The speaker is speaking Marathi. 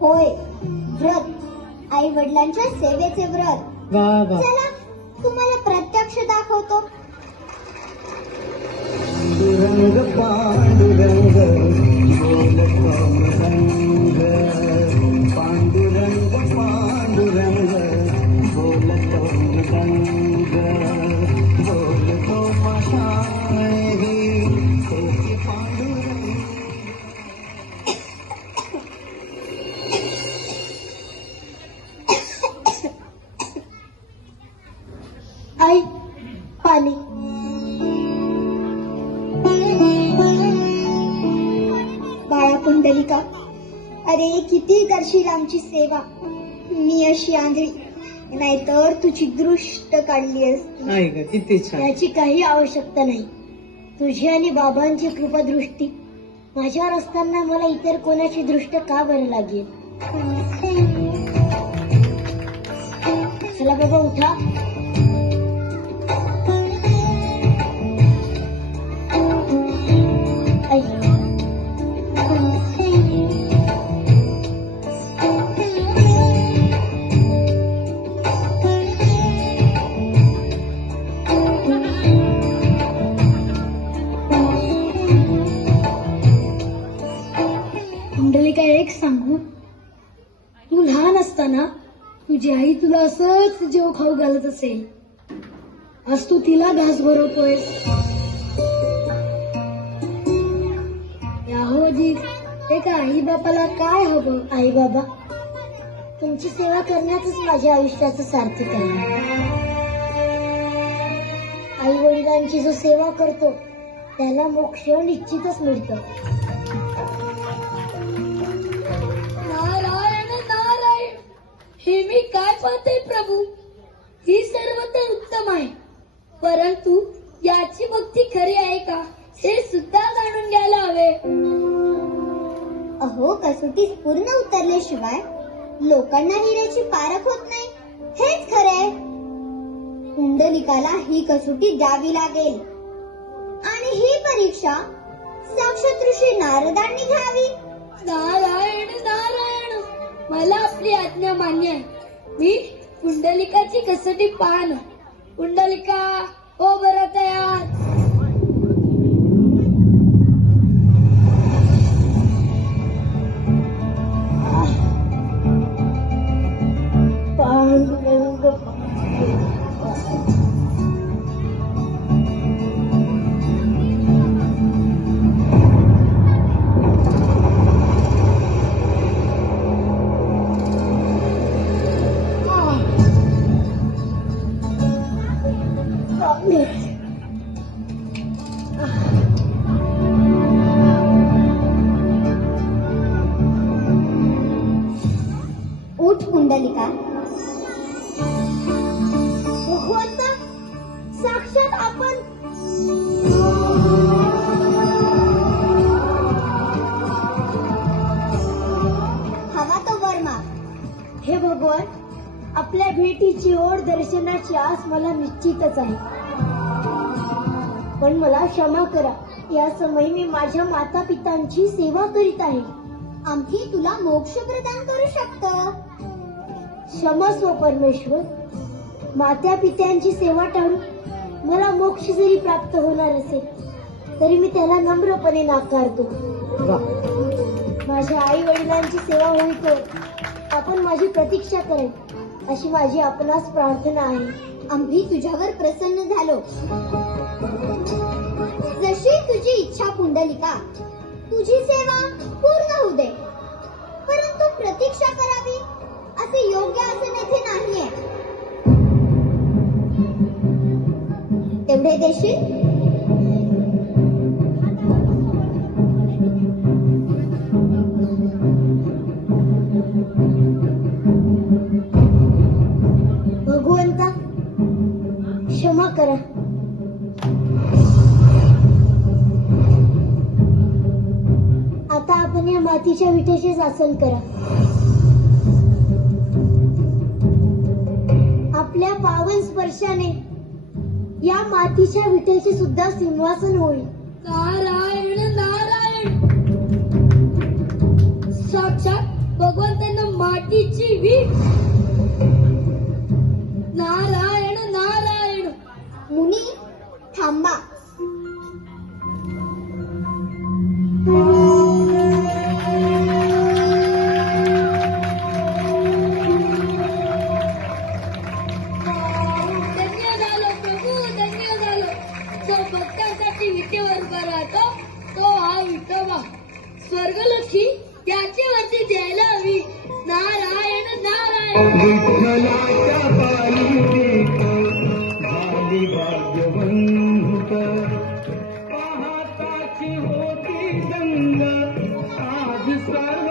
होय. व्रत. आई वडिलांच्या सेवेचे व्रत. वा वा. चला तुम्हाला प्रत्यक्ष दाखवतो. पांडुरंग पांडुरंग. कुंडलिका अरे किती करशील आमची सेवा? मी अशी आंधळी. नाहीतर तुझी दृष्ट काढली असती. आहे का किती छान. याची काही आवश्यकता नाही. तुझी आणि बाबांची कृपादृष्टी. माझ्यावर असताना मला इतर कोणाची दृष्ट का बरं लागेल? चला बाबा उठा. असताना तुझी आई तुला असंच जेव खाऊ घालत असेल. आज तू तिला घास भरवतोयस. याहोजी एका आई बापाला काय हवं? आई बाबा तुमची सेवा करण्यातच माझ्या आयुष्याचं सार्थक आहे. आई वडिलांची जो सेवा करतो त्याला मोक्ष निश्चितच मिळतं. हे मी काय पाहते प्रभू? ही सर्व तर उत्तम आहे. परंतु याची भक्ती खरी आहे का? हे सुद्धा जाणून घ्यायला हवे. अहो कसोटीस पूर्ण उतरल्याशिवाय लोकांना हिऱ्याची पारख होत नाही. हेच खरे कुंडलिकाला ही कसोटी द्यावी लागेल. आणि ही परीक्षा साक्षात ऋषी नारदा मान्य आहे. मी कुंडलिकाची कसोटी पाहणं. कुंडलिका हो बरं तयार. उठ भगवंत साक्षात आपण हवा तो वर्मा. हे भगवान आपल्या भेटीची ओढ दर्शनाची आस मला निश्चितच आहे. पण मला क्षमा करा. या समय मी माझ्या माता पितांची सेवा करीत आहे. आम्ही तुला मोक्ष प्रदान करू शकतो. क्षमस्व परमेश्वर. मात्या पित्यांची सेवा टाळून मला मोक्ष जरी प्राप्त होणार असेल तरी मी त्याला नम्रपणे नाकारतो माझ्या आई वडिलांची सेवा होईतो आपण माझी प्रतीक्षा करेल अशी माझी आपणास प्रार्थना आहे. आम्ही तुझ्यावर प्रसन्न झालो. जशी तुझी इच्छा कुंडलिका तुझी सेवा पूर्ण होऊ दे. परंतु प्रतीक्षा करावी. असे योग्य असं येथे नाहीये. तेवढे देशील भगवंता क्षमा करा. आता आपण या मातीच्या विटेचे आसन करा. स्पर्शाने या मातीच्या विटेचे सुद्धा सिंहासन होईल. नारायण नारायण! साक्षात भगवंतांना मातीची वीट! नारायण नारायण! मुनी थांबा. विठ्ठलाच्या पारी झाली भाग्यवंत. आज सर्व